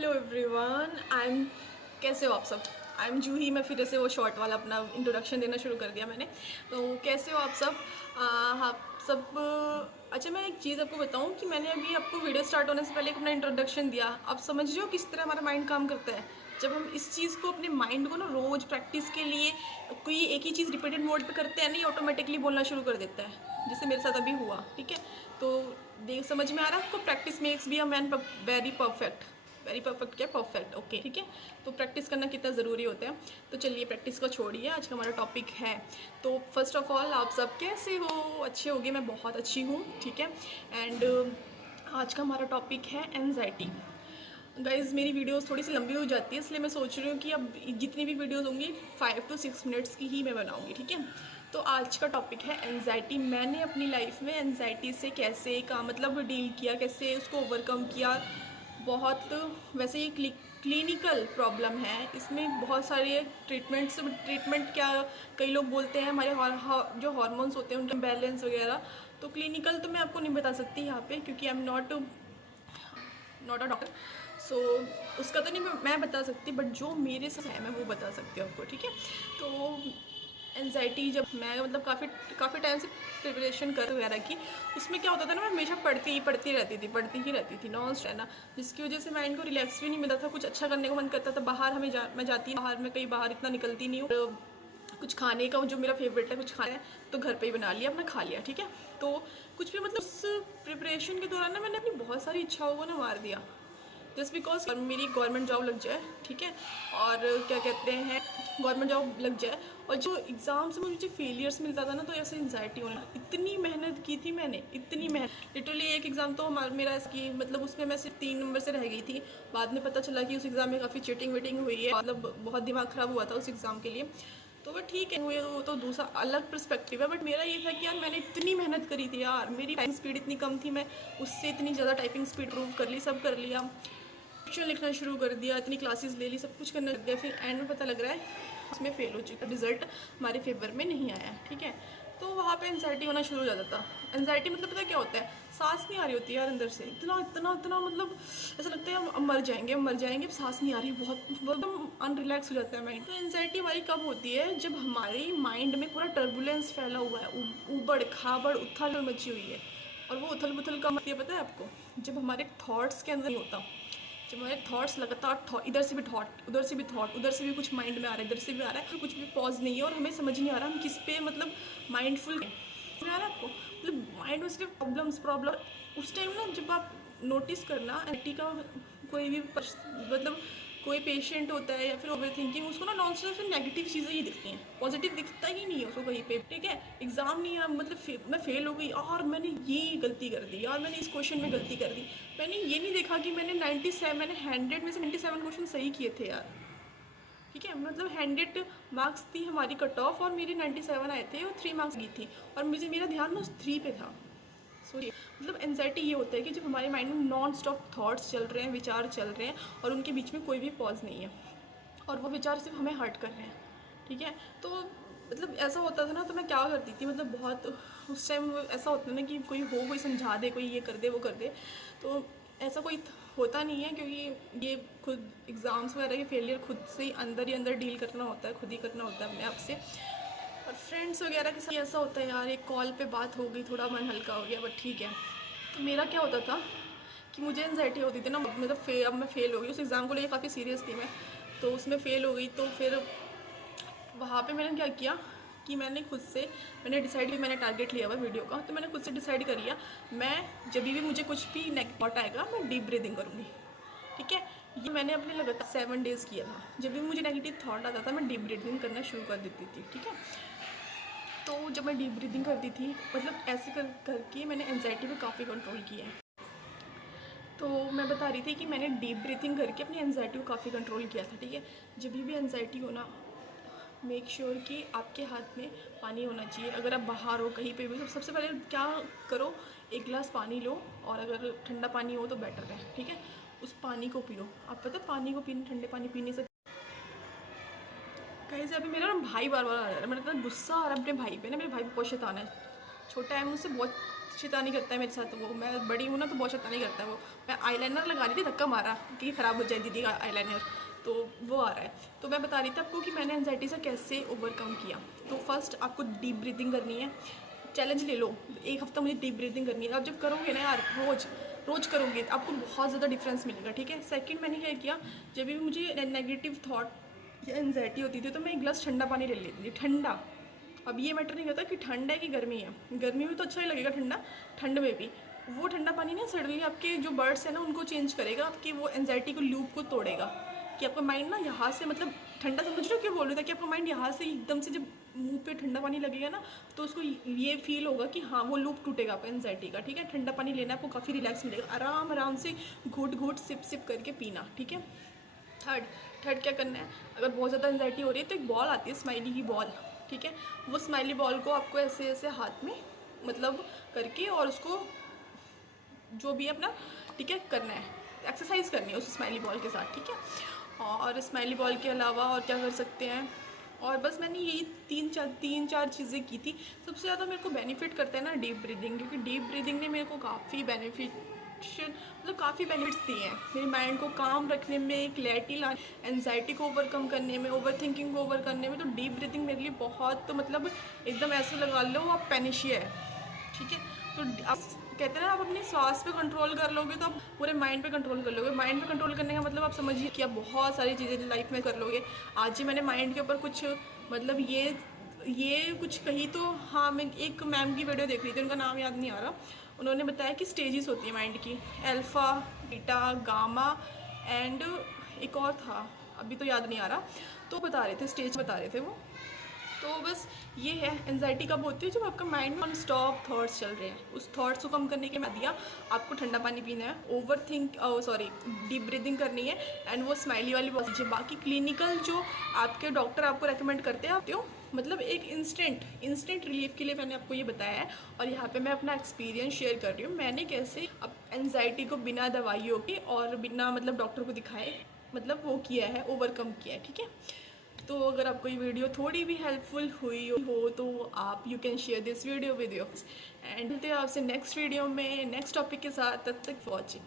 Hello everyone, कैसे हो आप सब। आई एम जूही। मैं फिर से वो शॉर्ट वाला अपना इंट्रोडक्शन देना शुरू कर दिया मैंने। तो कैसे हो आप सब। आप सब अच्छा, मैं एक चीज़ आपको बताऊं कि मैंने अभी आपको वीडियो स्टार्ट होने से पहले एक अपना इंट्रोडक्शन दिया। आप समझ रहे हो किस तरह हमारा माइंड काम करता है। जब हम इस चीज़ को अपने माइंड को ना रोज़ प्रैक्टिस के लिए कोई एक ही चीज़ रिपीटेड मोड पे करते हैं, नहीं ऑटोमेटिकली बोलना शुरू कर देता है, जैसे मेरे साथ अभी हुआ। ठीक है, तो देख समझ में आ रहा है आपको। Practice makes be a man very perfect. Very perfect क्या, परफेक्ट। ओके, ठीक है। तो प्रैक्टिस करना कितना ज़रूरी होता है। तो चलिए प्रैक्टिस को छोड़िए, आज का हमारा टॉपिक है। तो फर्स्ट ऑफ ऑल आप सब कैसे हो, अच्छे होगे। मैं बहुत अच्छी हूँ, ठीक है। एंड आज का हमारा टॉपिक है एनजाइटी। गाइज़ मेरी वीडियोस थोड़ी सी लंबी हो जाती है, इसलिए मैं सोच रही हूँ कि अब जितनी भी वीडियोस होंगी 5 to 6 मिनट्स की ही मैं बनाऊँगी, ठीक है। तो आज का टॉपिक है एनजाइटी। मैंने अपनी लाइफ में एनजाइटी से कैसे का मतलब डील किया, कैसे उसको ओवरकम किया। बहुत वैसे ये क्लिनिकल प्रॉब्लम है, इसमें बहुत सारे ट्रीटमेंट क्या, कई लोग बोलते हैं हमारे जो हार्मोन्स होते हैं उनके बैलेंस वगैरह। तो क्लिनिकल तो मैं आपको नहीं बता सकती यहाँ पे, क्योंकि I am not a doctor. So उसका तो नहीं मैं बता सकती, बट जो मेरे साथ है मैं वो बता सकती हूँ आपको, ठीक है। तो एनजाइटी, जब मैं मतलब काफ़ी टाइम से प्रिपरेशन कर वगैरह की, उसमें क्या होता था ना, मैं हमेशा पढ़ती ही रहती थी नॉन स्टॉप ना, जिसकी वजह से माइंड को रिलैक्स भी नहीं मिलता था, कुछ अच्छा करने को मन करता था। बाहर मैं जाती बाहर, मैं कहीं बाहर इतना निकलती नहीं हूँ। कुछ खाने का जो मेरा फेवरेट है, कुछ खाना है तो घर पे ही बना लिया, अपना खा लिया, ठीक है। तो कुछ भी मतलब उस प्रिपरेशन के दौरान ना मैंने अपनी बहुत सारी इच्छाओं को ना मार दिया, जस्ट बिकॉज मेरी गवर्नमेंट जॉब लग जाए, ठीक है। और क्या कहते हैं, गवर्नमेंट जॉब लग जाए, और जो एग्ज़ाम्स में मुझे फेलियर्स मिलता था ना, तो ऐसे एंजाइटी होने लगी। इतनी मेहनत की थी मैंने, इतनी मेहनत। लिटरली एक एग्ज़ाम तो मेरा इसकी मतलब उसमें मैं सिर्फ 3 नंबर से रह गई थी। बाद में पता चला कि उस एग्ज़ाम में काफ़ी चीटिंग वीटिंग हुई है, मतलब बहुत दिमाग ख़राब हुआ था उस एग्ज़ाम के लिए। तो वो ठीक है, वो तो दूसरा अलग पर्सपेक्टिव है। बट मेरा ये था कि यार मैंने इतनी मेहनत करी थी यार, मेरी टाइपिंग स्पीड इतनी कम थी, मैं उससे इतनी ज़्यादा टाइपिंग स्पीड प्रूव कर ली, सब कर लिया, क्वेश्चन लिखना शुरू कर दिया, इतनी क्लासेस ले ली, सब कुछ करने लग गया। फिर एंड में पता लग रहा है उसमें फ़ेल हो चुका, रिजल्ट हमारे फेवर में नहीं आया, ठीक है। तो वहाँ पे एनजाइटी होना शुरू हो जाता था। एनजाइटी मतलब पता क्या होता है, सांस नहीं आ रही होती यार अंदर से, इतना इतना इतना मतलब ऐसा लगता है हम मर जाएंगे, सांस नहीं आ रही, बहुत एकदम अनरिलैक्स हो जाता है माइंड। तो एनजाइटी हमारी कब होती है, जब हमारे माइंड में पूरा टर्बुलेंस फैला हुआ है, उबड़ खाबड़ उथल मची हुई है। और वो उथल पुथल का मतलब पता है आपको, जब हमारे थॉट्स के अंदर नहीं होता, जब हमारे थॉट्स लगातार इधर से भी थॉट, उधर से भी थॉट, उधर से भी कुछ माइंड में आ रहा है, इधर से भी आ रहा है, कुछ भी पॉज नहीं है, और हमें समझ नहीं आ रहा हम किस पे मतलब माइंडफुल आ रहा है आपको, मतलब माइंड में सिर्फ प्रॉब्लम। उस टाइम ना जब आप नोटिस करना एटी का कोई भी मतलब कोई पेशेंट होता है या फिर ओवर थिंकिंग, उसको ना नॉन स्टॉप नेगेटिव चीज़ें ही दिखती हैं, पॉजिटिव दिखता ही नहीं है उसको कहीं पे, ठीक है। एग्जाम नहीं है मतलब मैं फेल हो गई और मैंने ये गलती कर दी, और मैंने इस क्वेश्चन में गलती कर दी। मैंने ये नहीं देखा कि मैंने 100 में से 97 क्वेश्चन सही किए थे यार, ठीक है। मतलब 100 मार्क्स थी हमारी कट ऑफ, और मेरे 97 आए थे और 3 मार्क्स की थी, और मेरा ध्यान ना उस 3 पे था। सोचिए, मतलब एनजाइटी ये होता है कि जब हमारे माइंड में नॉन स्टॉप थॉट्स चल रहे हैं, विचार चल रहे हैं, और उनके बीच में कोई भी पॉज नहीं है, और वो विचार सिर्फ हमें हर्ट कर रहे हैं, ठीक है। तो मतलब ऐसा होता था ना, तो मैं क्या करती थी, मतलब बहुत उस टाइम ऐसा होता है ना कि कोई समझा दे, कोई ये कर दे वो कर दे, तो ऐसा कोई होता नहीं है, क्योंकि ये खुद एग्ज़ाम्स वगैरह के फेलियर खुद से ही अंदर डील करना होता है, खुद ही करना होता है अपने आप से। और फ्रेंड्स वगैरह के साथ ऐसा होता है यार, एक कॉल पे बात हो गई, थोड़ा मन हल्का हो गया, बट ठीक है। तो मेरा क्या होता था कि मुझे एनजाइटी होती थी ना, मतलब अब मैं फ़ेल हो गई उस एग्ज़ाम को लेकर, काफ़ी सीरियस थी मैं, तो उसमें फ़ेल हो गई। तो फिर वहाँ पे मैंने क्या किया कि मैंने डिसाइड किया, मैंने टारगेट लिया हुआ वीडियो का, तो मैंने खुद से डिसाइड कर लिया, मैं जब भी मुझे कुछ भी नेगेटिव थॉट आएगा मैं डीप ब्रीदिंग करूँगी, ठीक है। ये मैंने अपने लगातार 7 डेज़ किया था। जब भी मुझे नेगेटिव थॉट आता था मैं डीप ब्रीदिंग करना शुरू कर देती थी, ठीक है। तो जब मैं डीप ब्रीदिंग करती थी, मतलब ऐसे करके मैंने एनजाइटी पे काफ़ी कंट्रोल किया है। तो मैं बता रही थी कि मैंने डीप ब्रीथिंग करके अपनी एनजाइटी को काफ़ी कंट्रोल किया था, ठीक है। जब भी एनजाइटी हो ना, मेक श्योर कि आपके हाथ में पानी होना चाहिए। अगर आप बाहर हो कहीं पे भी, तो सबसे पहले क्या करो, एक गिलास पानी लो, और अगर ठंडा पानी हो तो बेटर है, ठीक है। उस पानी को पियो। आप पता है पानी को पीने, ठंडे पानी पीने से कहीं से अभी मेरा ना भाई बार बार आ रहा है, मेरा इतना गुस्सा आ रहा है अपने भाई पे ना, मेरे भाई बहुत शैतान है, छोटा है मुझसे, बहुत शैतानी करता है मेरे साथ वो। मैं बड़ी हूँ ना तो बहुत शैतानी करता है वो। मैं आईलाइनर लगा रही थी, धक्का मारा कि ख़राब हो जाए दीदी का आईलाइनर, तो वो आ रहा है। तो मैं बता रही थी आपको कि मैंने एंजाइटी से कैसे ओवरकम किया। तो फर्स्ट आपको डीप ब्रीदिंग करनी है। चैलेंज ले लो, 1 हफ्ता मुझे डीप ब्रीदिंग करनी है। आप जब करोगे ना यार, रोज़ करोगे तो आपको बहुत ज़्यादा डिफरेंस मिलेगा, ठीक है। सेकंड मैंने क्या किया, जब भी मुझे नेगेटिव थॉट या एंजाइटी होती थी तो मैं एक गिलास ठंडा पानी ले लेती थी, ठंडा। अब ये मैटर नहीं करता कि ठंड है कि गर्मी है, गर्मी में तो अच्छा ही लगेगा ठंडा, ठंड में भी वो ठंडा पानी ना सडनली आपके जो बर्ड्स है ना उनको चेंज करेगा, आपकी वो एंजाइटी को लूप को तोड़ेगा, कि आपका माइंड ना यहाँ से, मतलब ठंडा, समझ रहे हो क्यों बोल रही था, कि आपका माइंड यहाँ से एकदम से जब मुंह पे ठंडा पानी लगेगा ना तो उसको ये फील होगा कि हाँ वो लूप टूटेगा आपका एंजाइटी का, ठीक है। ठंडा पानी लेना, आपको काफ़ी रिलैक्स मिलेगा, आराम आराम से घूट घूट सिप सिप करके पीना, ठीक है। थर्ड क्या करना है, अगर बहुत ज़्यादा एंजाइटी हो रही है तो एक बॉल आती है स्माइली की बॉल, ठीक है। वो स्माइली बॉल को आपको ऐसे ऐसे हाथ में मतलब करके और उसको जो भी है अपना, ठीक है, करना है, एक्सरसाइज करनी है उस स्माइली बॉल के साथ, ठीक है। और स्माइली बॉल के अलावा और क्या कर सकते हैं, और बस मैंने यही तीन चार चीज़ें की थी। सबसे ज़्यादा मेरे को बेनिफिट करता है ना डीप ब्रीदिंग, क्योंकि डीप ब्रीदिंग ने मेरे को काफ़ी मतलब काफ़ी बेनिफिट्स दिए हैं मेरे माइंड को काम रखने में, क्लैरिटी लाने, एनजाइटी को ओवरकम करने में, ओवर थिंकिंग को ओवर करने में। तो डीप ब्रीदिंग मेरे लिए बहुत, तो मतलब एकदम ऐसे लगा लो आप पैनिशिया है, ठीक है। तो आप कहते हैं ना, आप अपनी सांस पे कंट्रोल कर लोगे तो आप पूरे माइंड पे कंट्रोल कर लोगे। माइंड पे कंट्रोल करने का मतलब आप समझिए कि आप बहुत सारी चीज़ें लाइफ में कर लोगे। आज ही मैंने माइंड के ऊपर कुछ मतलब ये कुछ कही, तो हाँ, मैं एक मैम की वीडियो देख रही थी, उनका नाम याद नहीं आ रहा। उन्होंने बताया कि स्टेजेस होती है माइंड की, अल्फ़ा, बीटा, गामा एंड एक और था, अभी तो याद नहीं आ रहा। तो बता रहे थे, स्टेज बता रहे थे वो। तो बस ये है, एंजाइटी कब होती है, जब आपका माइंड में नॉन स्टॉप थॉट्स चल रहे हैं। उस थॉट्स को कम करने के मैं दिया आपको ठंडा पानी पीना है, डीप ब्रीदिंग करनी है, एंड वो स्माइली वाली बहुत चीज़ें। बाकी क्लिनिकल जो आपके डॉक्टर आपको रेकमेंड करते हैं, आप मतलब एक इंस्टेंट रिलीफ के लिए मैंने आपको ये बताया है। और यहाँ पे मैं अपना एक्सपीरियंस शेयर कर रही हूँ, मैंने कैसे अब एंजाइटी को बिना दवाइयों के और बिना मतलब डॉक्टर को दिखाए मतलब वो किया है, ओवरकम किया है, ठीक है। तो अगर आपको ये वीडियो थोड़ी भी हेल्पफुल हुई हो तो आप you can share this video with your, and मिलते हैं आपसे नेक्स्ट वीडियो में नेक्स्ट टॉपिक के साथ। तब तक वॉचिंग।